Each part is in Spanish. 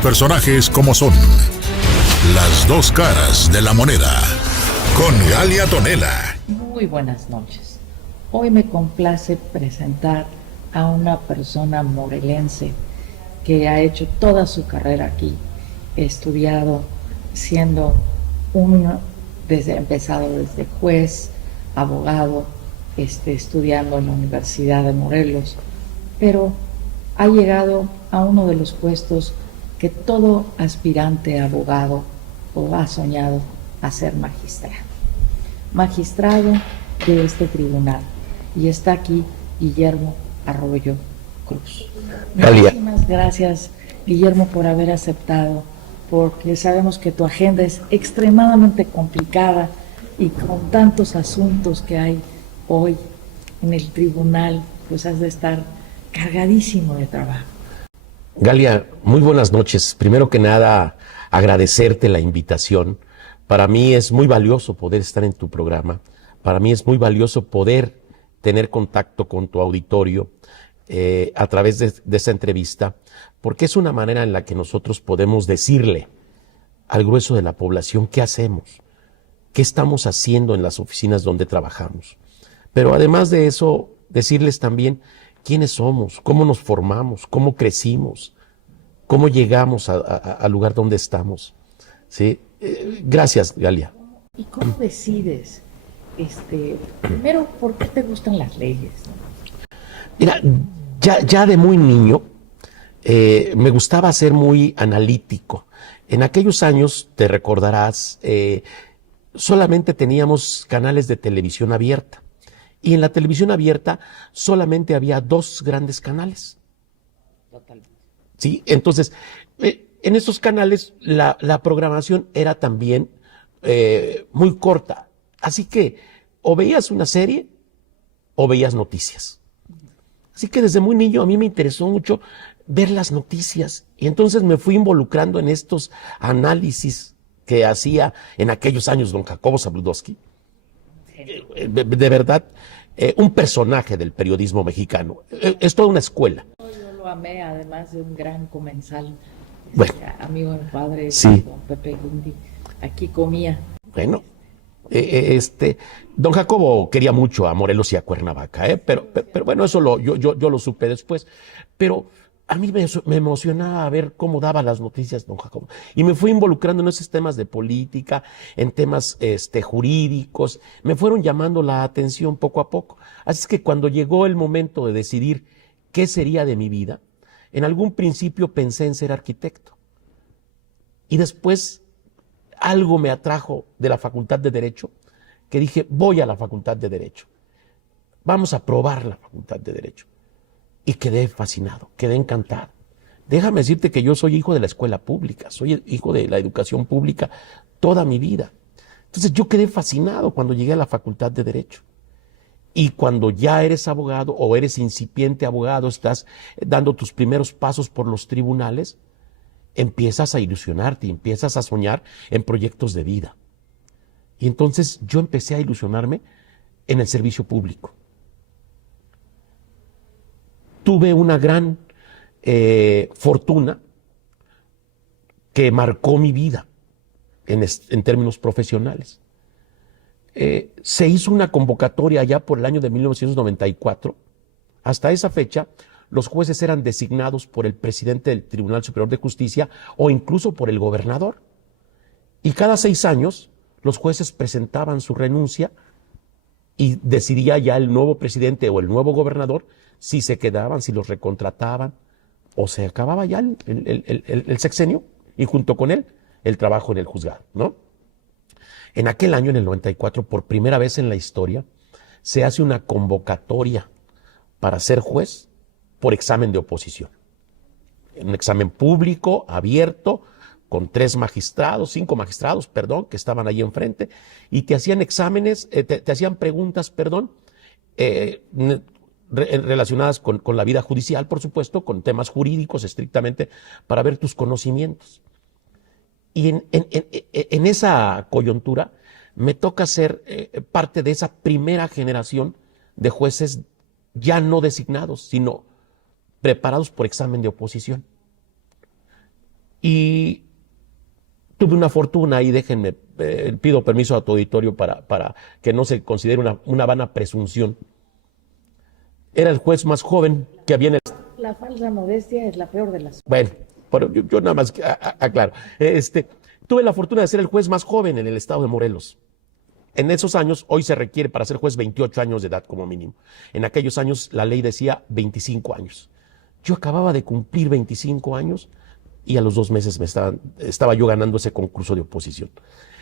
personajes como son. Las dos caras de la moneda. Con Galia Tonela. Muy buenas noches. Hoy me complace presentar a una persona morelense que ha hecho toda su carrera aquí. He estudiado empezado desde juez, abogado, estudiando en la Universidad de Morelos, pero ha llegado a uno de los puestos que todo aspirante a abogado o ha soñado a ser magistrado de este tribunal, y está aquí Guillermo Arroyo Cruz. Muchísimas gracias, Guillermo, por haber aceptado, porque sabemos que tu agenda es extremadamente complicada y con tantos asuntos que hay hoy en el tribunal, pues has de estar cargadísimo de trabajo. Galia, muy buenas noches. Primero que nada, agradecerte la invitación. Para mí es muy valioso poder estar en tu programa. Para mí es muy valioso poder tener contacto con tu auditorio a través de esta entrevista, porque es una manera en la que nosotros podemos decirle al grueso de la población qué hacemos, qué estamos haciendo en las oficinas donde trabajamos. Pero además de eso, decirles también quiénes somos, cómo nos formamos, cómo crecimos, cómo llegamos al lugar donde estamos. ¿Sí? Gracias, Galia. ¿Y cómo decides? Primero, ¿por qué te gustan las leyes? Mira, ya de muy niño me gustaba ser muy analítico. En aquellos años, te recordarás, solamente teníamos canales de televisión abierta. Y en la televisión abierta solamente había 2 grandes canales. Totalmente. ¿Sí? Entonces, en esos canales la programación era también muy corta. Así que o veías una serie o veías noticias. Así que desde muy niño a mí me interesó mucho ver las noticias. Y entonces me fui involucrando en estos análisis que hacía en aquellos años don Jacobo Zabludowski. De verdad, un personaje del periodismo mexicano. Es toda una escuela. Yo lo amé, además de un gran comensal, Bueno, amigo de mi padre, sí. don Pepe Guindi. Aquí comía. Bueno, don Jacobo quería mucho a Morelos y a Cuernavaca, pero bueno, eso yo lo supe después. Pero a mí me emocionaba ver cómo daba las noticias don Jacobo. Y me fui involucrando en esos temas de política, en temas jurídicos. Me fueron llamando la atención poco a poco. Así es que cuando llegó el momento de decidir qué sería de mi vida, en algún principio pensé en ser arquitecto. Y después algo me atrajo de la Facultad de Derecho, que dije, voy a la Facultad de Derecho. Vamos a probar la Facultad de Derecho. Y quedé fascinado, quedé encantado. Déjame decirte que yo soy hijo de la escuela pública, soy hijo de la educación pública toda mi vida. Entonces yo quedé fascinado cuando llegué a la Facultad de Derecho. Y cuando ya eres abogado o eres incipiente abogado, estás dando tus primeros pasos por los tribunales, empiezas a ilusionarte y empiezas a soñar en proyectos de vida. Y entonces yo empecé a ilusionarme en el servicio público. Tuve una gran fortuna que marcó mi vida en términos profesionales. Se hizo una convocatoria ya por el año de 1994. Hasta esa fecha, los jueces eran designados por el presidente del Tribunal Superior de Justicia o incluso por el gobernador. Y cada 6 años, los jueces presentaban su renuncia y decidía ya el nuevo presidente o el nuevo gobernador si se quedaban, si los recontrataban, o se acababa ya el sexenio y junto con él el trabajo en el juzgado, ¿no? En aquel año, en el 94, por primera vez en la historia, se hace una convocatoria para ser juez por examen de oposición. Un examen público, abierto, con 5 magistrados, que estaban ahí enfrente, y te hacían exámenes, te hacían preguntas, relacionadas con la vida judicial, por supuesto, con temas jurídicos estrictamente, para ver tus conocimientos. Y en esa coyuntura me toca ser parte de esa primera generación de jueces ya no designados, sino preparados por examen de oposición. Y tuve una fortuna, y déjenme, pido permiso a tu auditorio para que no se considere una vana presunción. Era el juez más joven que había en el... La falsa modestia es la peor de las. Bueno, pero yo nada más aclaro. Tuve la fortuna de ser el juez más joven en el estado de Morelos. En esos años, hoy se requiere para ser juez 28 años de edad como mínimo. En aquellos años la ley decía 25 años. Yo acababa de cumplir 25 años y a los 2 meses estaba yo ganando ese concurso de oposición.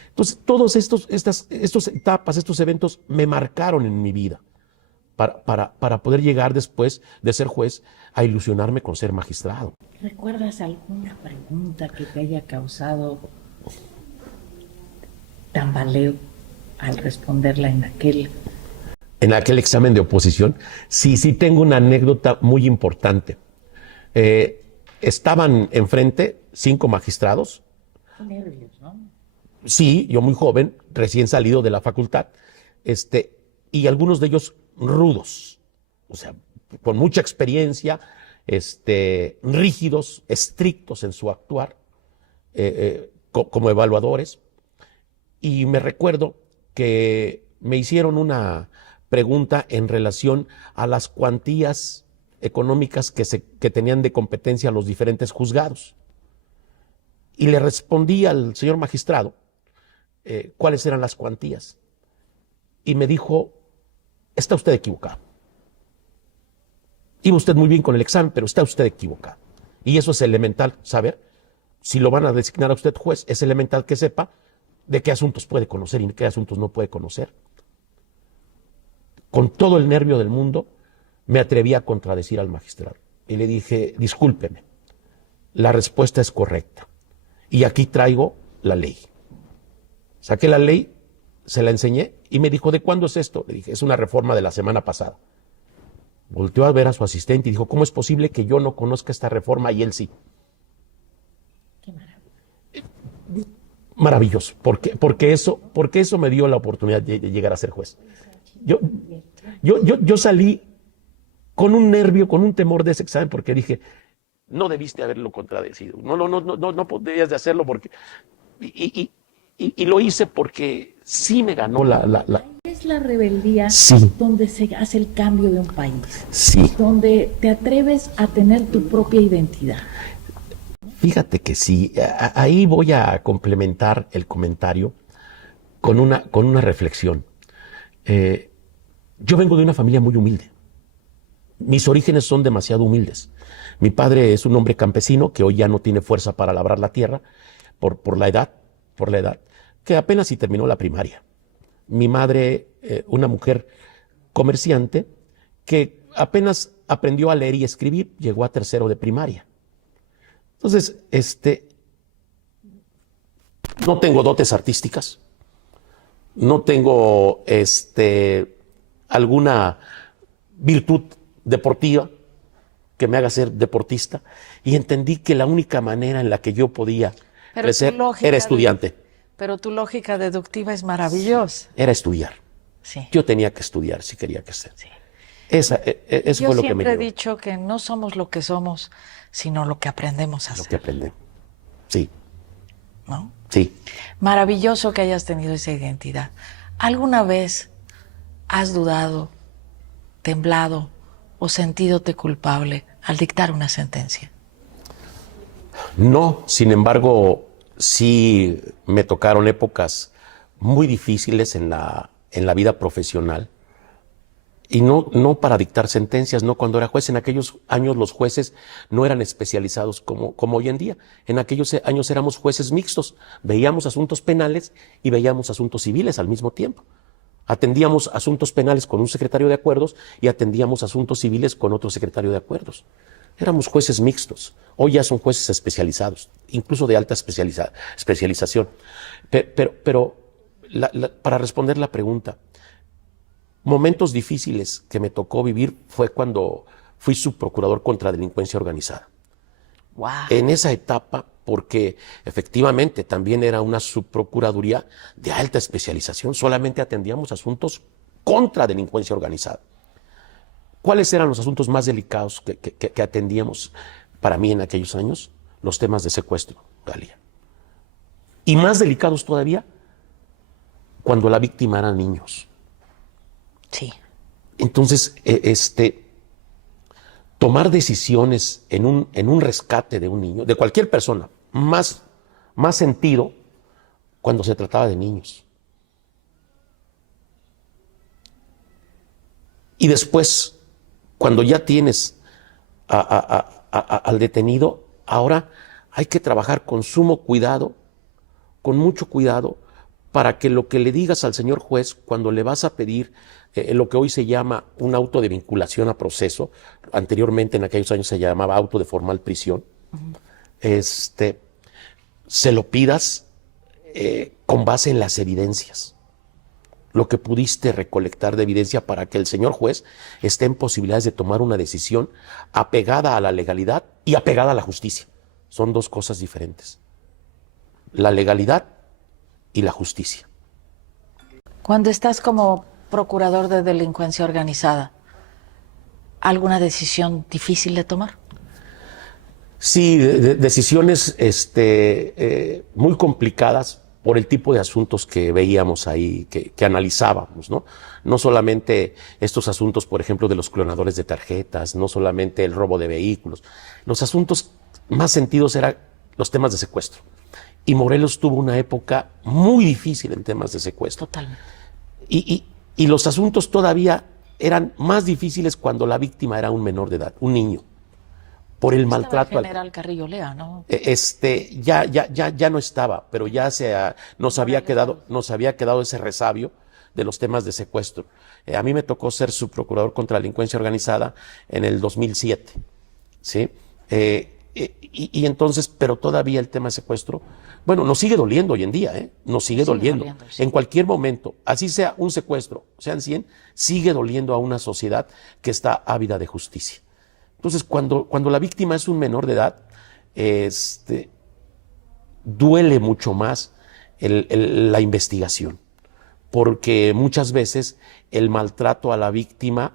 Entonces, todos estas etapas, estos eventos me marcaron en mi vida para poder llegar después de ser juez a ilusionarme con ser magistrado. ¿Recuerdas alguna pregunta que te haya causado tambaleo al responderla en aquel examen de oposición? Sí tengo una anécdota muy importante. Estaban enfrente 5 magistrados. Qué nervios, ¿no? Sí, yo muy joven, recién salido de la facultad, y algunos de ellos rudos, o sea, con mucha experiencia, rígidos, estrictos en su actuar, como evaluadores. Y me recuerdo que me hicieron una pregunta en relación a las cuantías económicas que tenían de competencia los diferentes juzgados. Y le respondí al señor magistrado cuáles eran las cuantías. Y me dijo: está usted equivocado. Iba usted muy bien con el examen, pero está usted equivocado. Y eso es elemental saber. Si lo van a designar a usted juez, es elemental que sepa de qué asuntos puede conocer y qué asuntos no puede conocer. Con todo el nervio del mundo, me atreví a contradecir al magistrado. Y le dije: discúlpeme, la respuesta es correcta. Y aquí traigo la ley. Saqué la ley, se la enseñé y me dijo: ¿de cuándo es esto? Le dije: es una reforma de la semana pasada. Volteó a ver a su asistente y dijo: ¿cómo es posible que yo no conozca esta reforma y él sí? Qué maravilla. Maravilloso, porque eso me dio la oportunidad de llegar a ser juez. Yo salí con un nervio, con un temor de ese examen, porque dije: no debiste haberlo contradecido, no podrías de hacerlo, porque y lo hice porque sí me ganó la... Es la rebeldía, sí, donde se hace el cambio de un país, sí, donde te atreves a tener tu propia identidad. Fíjate que sí, ahí voy a complementar el comentario con una reflexión. Yo vengo de una familia muy humilde. Mis orígenes son demasiado humildes. Mi padre es un hombre campesino que hoy ya no tiene fuerza para labrar la tierra por la edad, que apenas si terminó la primaria. Mi madre, una mujer comerciante que apenas aprendió a leer y escribir, llegó a 3º de primaria. Entonces, no tengo dotes artísticas, no tengo alguna virtud deportiva que me haga ser deportista, y entendí que la única manera en la que yo podía crecer era estudiante. Pero tu lógica deductiva es maravillosa. Era estudiar. Sí. Yo tenía que estudiar si quería crecer. Sí. Eso fue lo que me llevó. Yo siempre he dicho que no somos lo que somos, sino lo que aprendemos a ser. Lo que aprendemos. Sí. ¿No? Sí. Maravilloso que hayas tenido esa identidad. ¿Alguna vez has dudado, temblado o sentídote culpable al dictar una sentencia? No, sin embargo, sí me tocaron épocas muy difíciles en la vida profesional. Y no para dictar sentencias, no cuando era juez. En aquellos años los jueces no eran especializados como hoy en día. En aquellos años éramos jueces mixtos. Veíamos asuntos penales y veíamos asuntos civiles al mismo tiempo. Atendíamos asuntos penales con un secretario de acuerdos y atendíamos asuntos civiles con otro secretario de acuerdos. Éramos jueces mixtos. Hoy ya son jueces especializados, incluso de alta especialización. Pero para responder la pregunta, momentos difíciles que me tocó vivir fue cuando fui subprocurador contra delincuencia organizada. Wow. En esa etapa, porque efectivamente también era una subprocuraduría de alta especialización, solamente atendíamos asuntos contra delincuencia organizada. ¿Cuáles eran los asuntos más delicados que atendíamos para mí en aquellos años? Los temas de secuestro. Galia. Y más delicados todavía cuando la víctima eran niños. Sí. Entonces, tomar decisiones en un rescate de un niño, de cualquier persona, más sentido cuando se trataba de niños. Y después, cuando ya tienes al detenido, ahora hay que trabajar con sumo cuidado, con mucho cuidado, para que lo que le digas al señor juez cuando le vas a pedir lo que hoy se llama un auto de vinculación a proceso, anteriormente en aquellos años se llamaba auto de formal prisión, se lo pidas con base en las evidencias, lo que pudiste recolectar de evidencia para que el señor juez esté en posibilidades de tomar una decisión apegada a la legalidad y apegada a la justicia. Son dos cosas diferentes. La legalidad y la justicia. Cuando estás como procurador de delincuencia organizada, ¿alguna decisión difícil de tomar? Sí, decisiones muy complicadas por el tipo de asuntos que veíamos ahí, que analizábamos, ¿no? No solamente estos asuntos, por ejemplo, de los clonadores de tarjetas, no solamente el robo de vehículos. Los asuntos más sentidos eran los temas de secuestro. Y Morelos tuvo una época muy difícil en temas de secuestro. Totalmente. Y los asuntos todavía eran más difíciles cuando la víctima era un menor de edad, un niño, por el maltrato. El general Carrillo Lea, ¿no? Ya no estaba, pero ya nos había quedado ese resabio de los temas de secuestro. A mí me tocó ser subprocurador contra la delincuencia organizada en el 2007, ¿sí? Y entonces, pero todavía el tema de secuestro, bueno, nos sigue doliendo hoy en día, nos sigue doliendo. Sí. En cualquier momento, así sea un secuestro, sean 100, sigue doliendo a una sociedad que está ávida de justicia. Entonces, cuando la víctima es un menor de edad, duele mucho más la investigación, porque muchas veces el maltrato a la víctima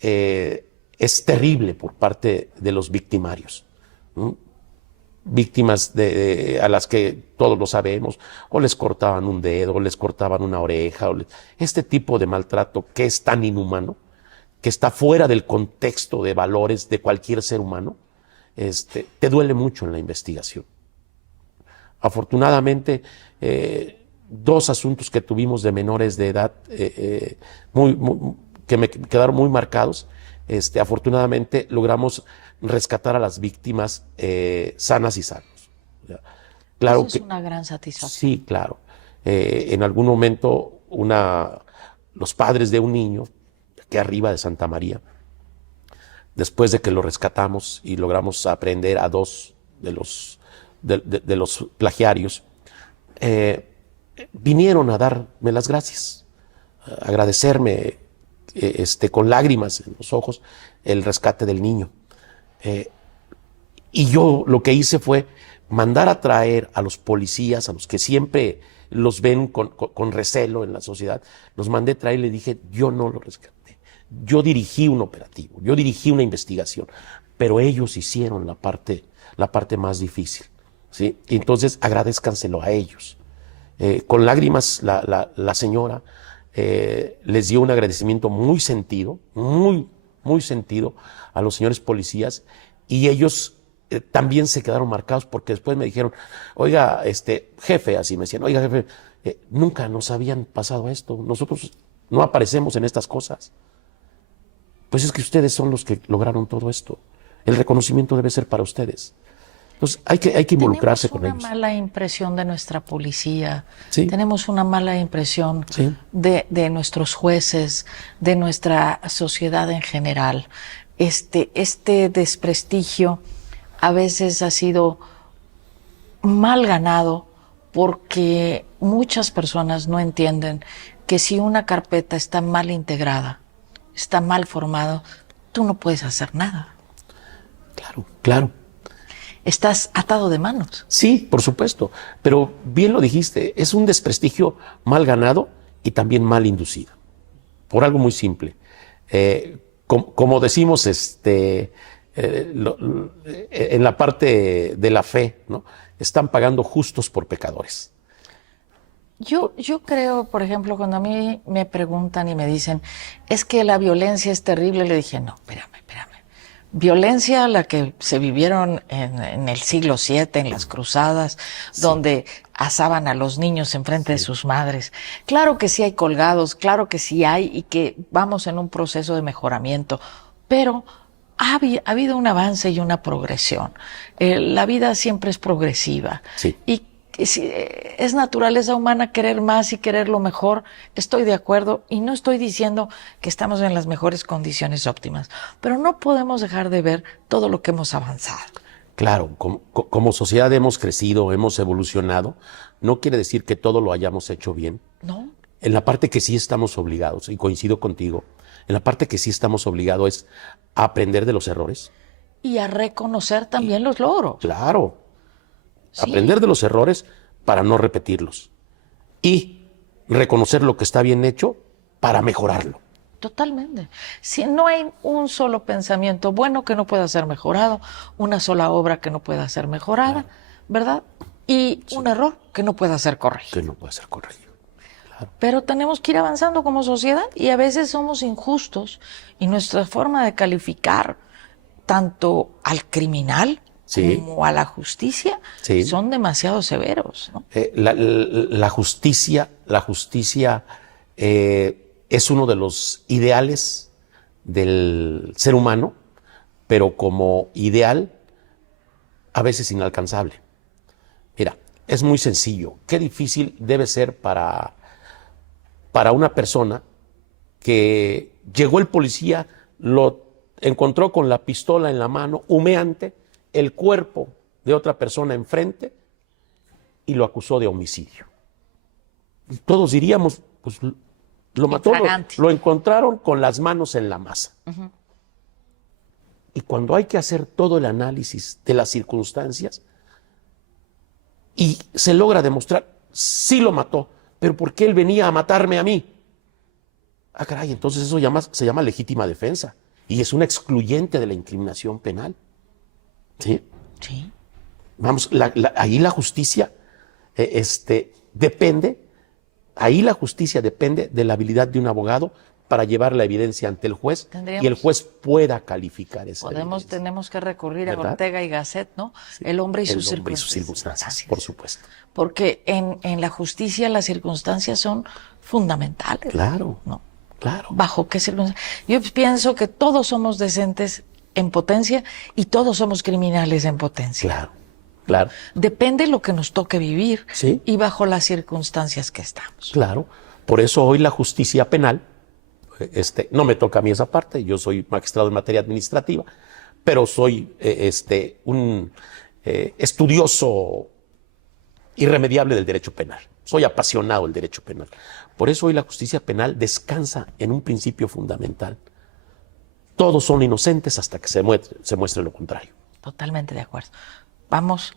es terrible por parte de los victimarios, ¿no? Víctimas a las que todos lo sabemos, o les cortaban un dedo, o les cortaban una oreja, este tipo de maltrato que es tan inhumano, que está fuera del contexto de valores de cualquier ser humano, te duele mucho en la investigación. Afortunadamente, dos asuntos que tuvimos de menores de edad que me quedaron muy marcados, afortunadamente logramos rescatar a las víctimas sanas y sanos. Claro. Eso es una gran satisfacción. Sí, claro. En algún momento los padres de un niño aquí arriba de Santa María, después de que lo rescatamos y logramos aprehender a dos de los plagiarios, vinieron a darme las gracias, a agradecerme con lágrimas en los ojos el rescate del niño. Y yo lo que hice fue mandar a traer a los policías, a los que siempre los ven con recelo en la sociedad, los mandé a traer y le dije, yo no lo rescaté. Yo dirigí un operativo, yo dirigí una investigación, pero ellos hicieron la parte más difícil, ¿sí? Y entonces agradézcanselo a ellos. Con lágrimas la señora les dio un agradecimiento muy sentido, muy sentido a los señores policías, y ellos también se quedaron marcados porque después me dijeron, oiga, jefe, así me decían, oiga, jefe, nunca nos habían pasado esto, nosotros no aparecemos en estas cosas. Pues es que ustedes son los que lograron todo esto. El reconocimiento debe ser para ustedes. Entonces hay que involucrarse con ellos. Tenemos una mala impresión de nuestra policía, ¿Sí? Tenemos una mala impresión ¿Sí? de nuestros jueces, de nuestra sociedad en general. Este desprestigio a veces ha sido mal ganado porque muchas personas no entienden que si una carpeta está mal integrada, está mal formado, tú no puedes hacer nada. Claro. Estás atado de manos. Sí, por supuesto, pero bien lo dijiste, es un desprestigio mal ganado y también mal inducido, por algo muy simple. Como decimos en la parte de la fe, ¿no? están pagando justos por pecadores. Yo creo, por ejemplo, cuando a mí me preguntan y me dicen, es que la violencia es terrible, le dije, no, espérame. Violencia la que se vivieron en el siglo VII, en las cruzadas, donde asaban a los niños enfrente de sus madres. Claro que sí hay colgados, claro que sí hay, y que vamos en un proceso de mejoramiento, pero ha habido un avance y una progresión. La vida siempre es progresiva. Sí. Y es naturaleza humana querer más y querer lo mejor. Estoy de acuerdo y no estoy diciendo que estamos en las mejores condiciones óptimas, pero no podemos dejar de ver todo lo que hemos avanzado. Claro, como sociedad hemos crecido, hemos evolucionado. No quiere decir que todo lo hayamos hecho bien. ¿No? En la parte que sí estamos obligados, y coincido contigo, en la parte que sí estamos obligados es a aprender de los errores. Y a reconocer también los logros. Claro. Sí. Aprender de los errores para no repetirlos. Y reconocer lo que está bien hecho para mejorarlo. Totalmente. Si no hay un solo pensamiento bueno que no pueda ser mejorado, una sola obra que no pueda ser mejorada, ¿verdad? Y un error que no pueda ser corregido. Que no puede ser corregido. Claro. Pero tenemos que ir avanzando como sociedad y a veces somos injustos y nuestra forma de calificar tanto al criminal como a la justicia son demasiado severos, ¿no? La justicia es uno de los ideales del ser humano, pero como ideal a veces inalcanzable. Mira, es muy sencillo. Qué difícil debe ser para una persona que llegó el policía, lo encontró con la pistola en la mano, humeante, el cuerpo de otra persona enfrente y lo acusó de homicidio. Y todos diríamos, pues lo mató, lo encontraron con las manos en la masa. Uh-huh. Y cuando hay que hacer todo el análisis de las circunstancias y se logra demostrar, sí lo mató, pero ¿por qué él venía a matarme a mí? Ah, caray, entonces eso se llama legítima defensa y es una excluyente de la incriminación penal. ¿Sí? Sí. Vamos, ahí la justicia depende de la habilidad de un abogado para llevar la evidencia ante el juez y el juez pueda calificar esa evidencia. Tenemos que recurrir, ¿verdad?, a Ortega y Gasset, ¿no? Sí. El hombre y sus circunstancias, por supuesto. Porque en la justicia las circunstancias son fundamentales. Claro, ¿no? Claro. ¿Bajo qué circunstancias? Yo pienso que todos somos decentes en potencia y todos somos criminales en potencia. Claro, claro. Depende lo que nos toque vivir, ¿sí?, y bajo las circunstancias que estamos. Claro. Por eso hoy la justicia penal, no me toca a mí esa parte, yo soy magistrado en materia administrativa, pero soy un estudioso irremediable del derecho penal. Soy apasionado del derecho penal. Por eso hoy la justicia penal descansa en un principio fundamental. Todos son inocentes hasta que se muestre lo contrario. Totalmente de acuerdo. Vamos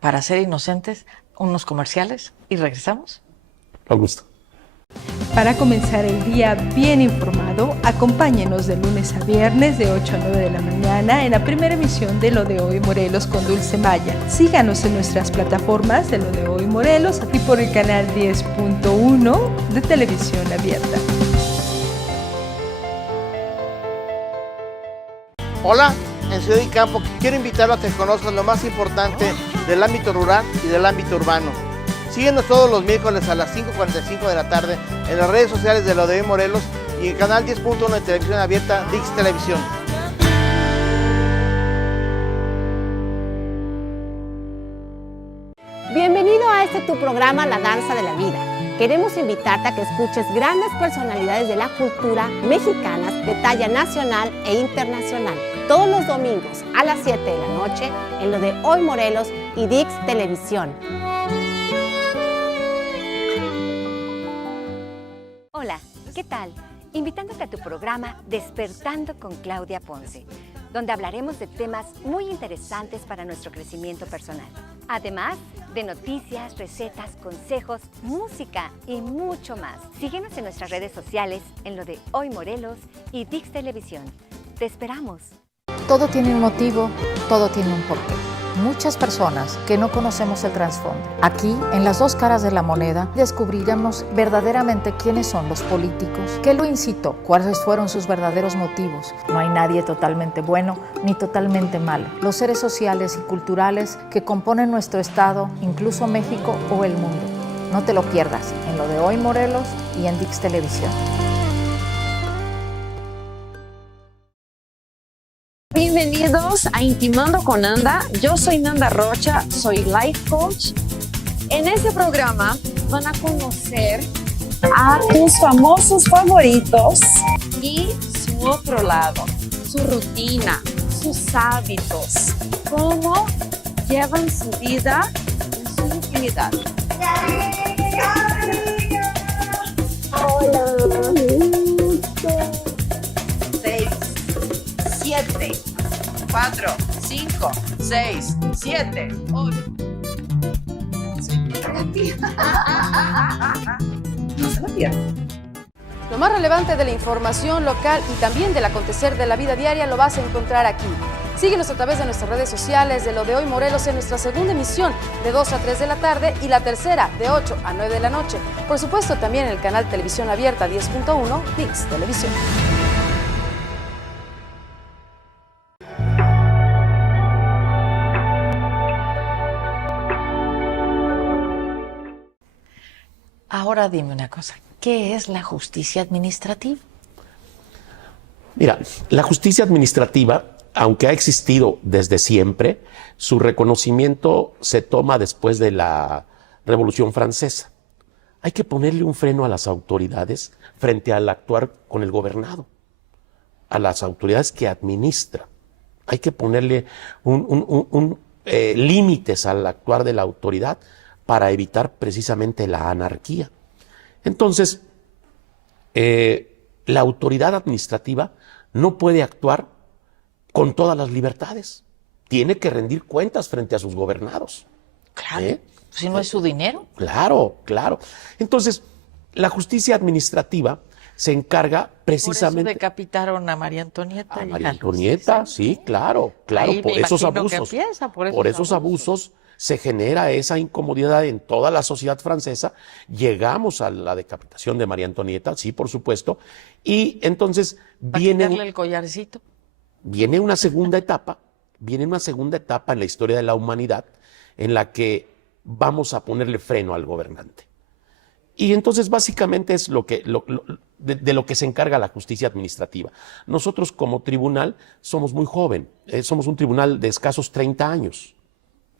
para ser inocentes, unos comerciales y regresamos. Con gusto. Para comenzar el día bien informado, acompáñenos de lunes a viernes de 8 a 9 de la mañana en la primera emisión de Lo de Hoy Morelos con Dulce Maya. Síganos en nuestras plataformas de Lo de Hoy Morelos, aquí por el canal 10.1 de Televisión Abierta. Hola, en Ciudad y Campo quiero invitarlo a que conozcan lo más importante del ámbito rural y del ámbito urbano. Síguenos todos los miércoles a las 5:45 de la tarde en las redes sociales de Lo de Hoy Morelos y en el canal 10.1 de Televisión Abierta, Dix Televisión. Bienvenido a tu programa La Danza de la Vida. Queremos invitarte a que escuches grandes personalidades de la cultura mexicanas de talla nacional e internacional. Todos los domingos a las 7 de la noche en Lo de Hoy Morelos y Dix Televisión. Hola, ¿qué tal? Invitándote a tu programa Despertando con Claudia Ponce, donde hablaremos de temas muy interesantes para nuestro crecimiento personal. Además de noticias, recetas, consejos, música y mucho más. Síguenos en nuestras redes sociales en Lo de Hoy Morelos y Dix Televisión. Te esperamos. Todo tiene un motivo, todo tiene un porqué. muchas personas que no conocemos el trasfondo. Aquí, en Las Dos Caras de la Moneda, descubriremos verdaderamente quiénes son los políticos, qué lo incitó, cuáles fueron sus verdaderos motivos. No hay nadie totalmente bueno ni totalmente malo. Los seres sociales y culturales que componen nuestro estado, incluso México o el mundo. No te lo pierdas en Lo de Hoy Morelos y en ViX Televisión. Bienvenidos a Intimando con Nanda. Yo soy Nanda Rocha, soy life coach. En este programa van a conocer a tus famosos favoritos y su otro lado, su rutina, sus hábitos, cómo llevan su vida en su intimidad. Hola. 6, 7, 4, 5, 6, 7, 8. No se lo pierdan. Lo más relevante de la información local y también del acontecer de la vida diaria lo vas a encontrar aquí. Síguenos a través de nuestras redes sociales de Lo de Hoy Morelos en nuestra segunda emisión de 2 a 3 de la tarde y la tercera de 8 a 9 de la noche. Por supuesto, también en el canal Televisión Abierta 10.1 ViX Televisión. Ahora dime una cosa, ¿qué es la justicia administrativa? Mira, la justicia administrativa, aunque ha existido desde siempre, su reconocimiento se toma después de la Revolución Francesa. Hay que ponerle un freno a las autoridades frente al actuar con el gobernado, a las autoridades que administran. Hay que ponerle límites al actuar de la autoridad para evitar precisamente la anarquía. Entonces, la autoridad administrativa no puede actuar con todas las libertades. Tiene que rendir cuentas frente a sus gobernados. Claro, si no es su dinero. Claro, claro. Entonces, la justicia administrativa se encarga precisamente... Por eso decapitaron a María Antonieta. A María Antonieta, sí, claro, Ahí por me esos imagino abusos. que empieza, por esos abusos se genera esa incomodidad en toda la sociedad francesa. Llegamos a la decapitación de María Antonieta, sí, por supuesto. Y entonces viene el collarcito. Viene una segunda etapa en la historia de la humanidad en la que vamos a ponerle freno al gobernante. Y entonces básicamente es de lo que se encarga la justicia administrativa. Nosotros como tribunal somos muy joven, somos un tribunal de escasos 30 años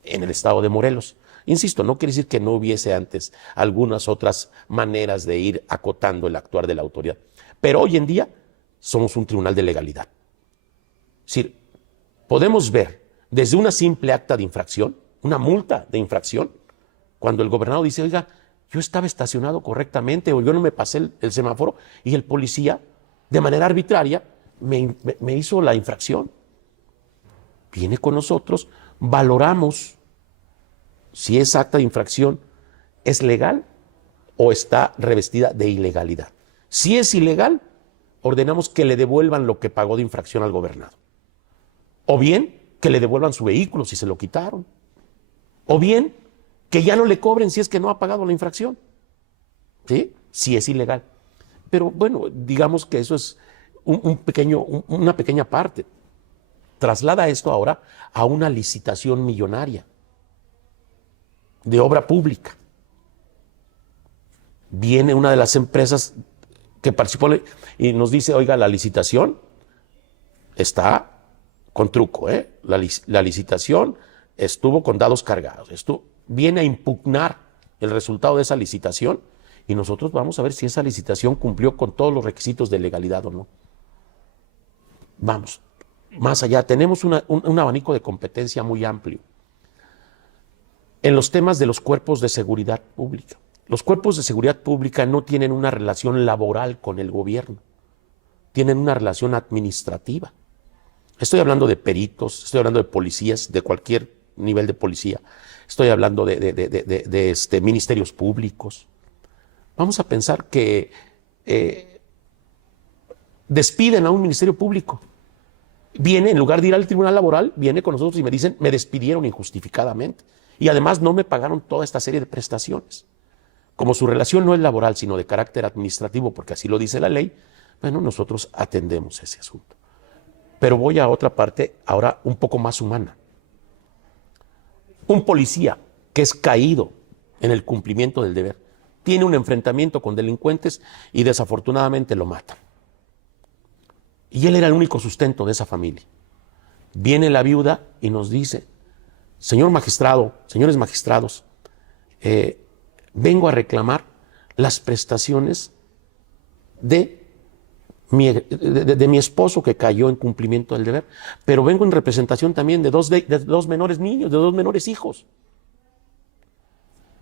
en el estado de Morelos. Insisto, no quiere decir que no hubiese antes algunas otras maneras de ir acotando el actuar de la autoridad. Pero hoy en día somos un tribunal de legalidad. Es decir, podemos ver desde una simple acta de infracción, una multa de infracción, cuando el gobernador dice, oiga, yo estaba estacionado correctamente o yo no me pasé el semáforo y el policía, de manera arbitraria, me hizo la infracción. Viene con nosotros, valoramos si esa acta de infracción es legal o está revestida de ilegalidad. Si es ilegal, ordenamos que le devuelvan lo que pagó de infracción al gobernado. O bien, que le devuelvan su vehículo si se lo quitaron. O bien, que ya no le cobren si es que no ha pagado la infracción. ¿Sí? Si es ilegal. Pero bueno, digamos que eso es una pequeña parte. Traslada esto ahora a una licitación millonaria de obra pública. Viene una de las empresas que participó y nos dice, oiga, la licitación está con truco, ¿eh? La licitación estuvo con dados cargados. Viene a impugnar el resultado de esa licitación y nosotros vamos a ver si esa licitación cumplió con todos los requisitos de legalidad o no. Vamos, más allá, tenemos un abanico de competencia muy amplio. En los temas de los cuerpos de seguridad pública. Los cuerpos de seguridad pública no tienen una relación laboral con el gobierno, tienen una relación administrativa. Estoy hablando de peritos, estoy hablando de policías, de cualquier nivel de policía, estoy hablando de ministerios públicos. Vamos a pensar que despiden a un ministerio público viene, en lugar de ir al tribunal laboral, viene con nosotros y me dicen, me despidieron injustificadamente. Y además no me pagaron toda esta serie de prestaciones. Como su relación no es laboral, sino de carácter administrativo, porque así lo dice la ley, bueno, nosotros atendemos ese asunto. Pero voy a otra parte, ahora un poco más humana. Un policía que es caído en el cumplimiento del deber, tiene un enfrentamiento con delincuentes y desafortunadamente lo matan. Y él era el único sustento de esa familia. Viene la viuda y nos dice, señor magistrado, señores magistrados, vengo a reclamar las prestaciones de mi esposo que cayó en cumplimiento del deber, pero vengo en representación también de dos menores niños, de 2 menores hijos.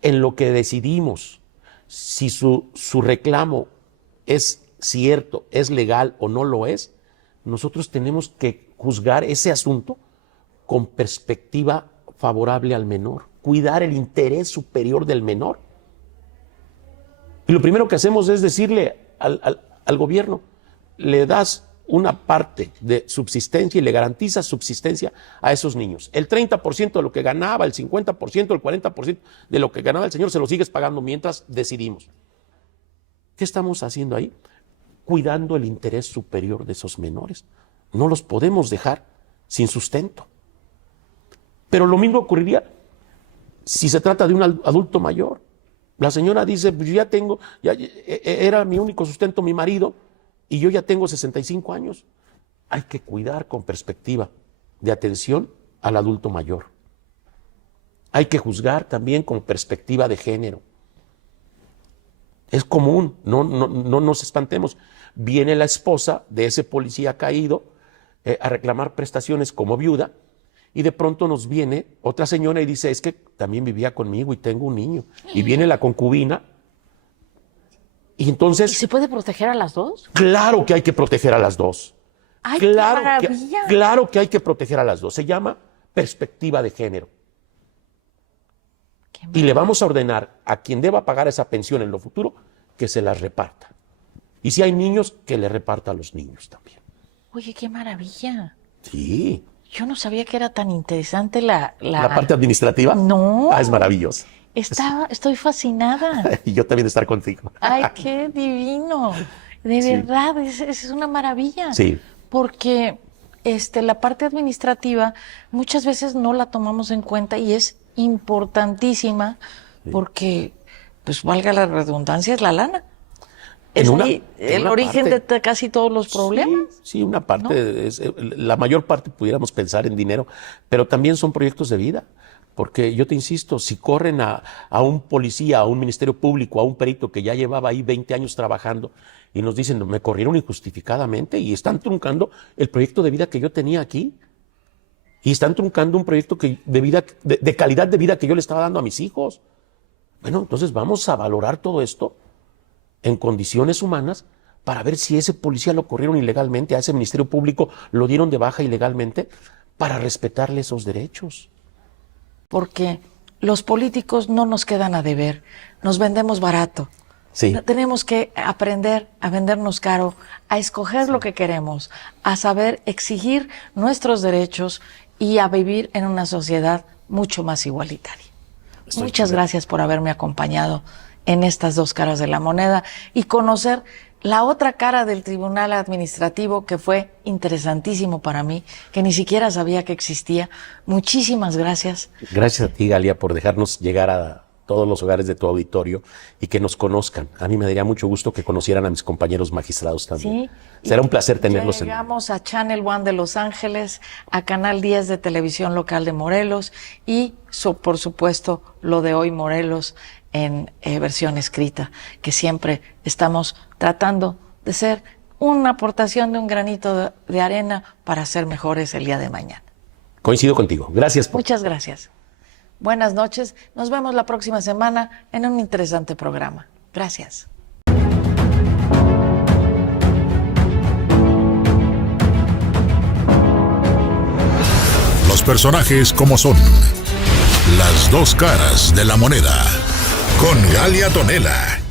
En lo que decidimos si su reclamo es cierto, es legal o no lo es, nosotros tenemos que juzgar ese asunto con perspectiva favorable al menor, cuidar el interés superior del menor. Y lo primero que hacemos es decirle al gobierno, le das una parte de subsistencia y le garantizas subsistencia a esos niños. El 30% de lo que ganaba, el 50%, el 40% de lo que ganaba el señor se lo sigues pagando mientras decidimos. ¿Qué estamos haciendo ahí? Cuidando el interés superior de esos menores. No los podemos dejar sin sustento. Pero lo mismo ocurriría si se trata de un adulto mayor. La señora dice, pues yo era mi único sustento mi marido y yo ya tengo 65 años. Hay que cuidar con perspectiva de atención al adulto mayor. Hay que juzgar también con perspectiva de género. Es común, no nos espantemos. Viene la esposa de ese policía caído a reclamar prestaciones como viuda y de pronto nos viene otra señora y dice, es que también vivía conmigo y tengo un niño. Y viene la concubina y entonces... ¿Y se puede proteger a las dos? Claro que hay que proteger a las dos. ¡Ay, qué maravilla! Claro que hay que proteger a las dos. Se llama perspectiva de género. Y le vamos a ordenar a quien deba pagar esa pensión en lo futuro que se las reparta. Y si hay niños, que le reparta a los niños también. Oye, qué maravilla. Sí. Yo no sabía que era tan interesante la parte administrativa. No. Es maravillosa. Estoy fascinada. Y yo también de estar contigo. Ay, qué divino. De verdad, es una maravilla. Sí. Porque la parte administrativa muchas veces no la tomamos en cuenta y es importantísima porque, pues valga la redundancia, es la lana. Es el origen de casi todos los problemas. Sí, una parte, ¿no? La mayor parte pudiéramos pensar en dinero, pero también son proyectos de vida. Porque yo te insisto, si corren a un policía, a un ministerio público, a un perito que ya llevaba ahí 20 años trabajando y nos dicen, me corrieron injustificadamente y están truncando el proyecto de vida que yo tenía aquí. Y están truncando un proyecto de vida, de calidad de vida que yo le estaba dando a mis hijos. Bueno, entonces vamos a valorar todo esto en condiciones humanas para ver si ese policía lo corrieron ilegalmente, a ese ministerio público lo dieron de baja ilegalmente, para respetarle esos derechos. Porque los políticos no nos quedan a deber, nos vendemos barato. Sí. Tenemos que aprender a vendernos caro, a escoger lo que queremos, a saber exigir nuestros derechos y a vivir en una sociedad mucho más igualitaria. Muchas gracias por haberme acompañado en estas dos caras de la moneda y conocer la otra cara del Tribunal Administrativo, que fue interesantísimo para mí, que ni siquiera sabía que existía. Muchísimas gracias. Gracias a ti, Galia, por dejarnos llegar a todos los hogares de tu auditorio y que nos conozcan. A mí me daría mucho gusto que conocieran a mis compañeros magistrados también. Sí. Será un placer tenerlos. Llegamos a Channel One de Los Ángeles, a Canal 10 de Televisión Local de Morelos y, por supuesto, Lo de Hoy Morelos en versión escrita, que siempre estamos tratando de ser una aportación de un granito de arena para ser mejores el día de mañana. Coincido contigo. Gracias. Muchas gracias. Buenas noches. Nos vemos la próxima semana en un interesante programa. Gracias. Los personajes como son. Las dos caras de la moneda. Con Galia Tonela.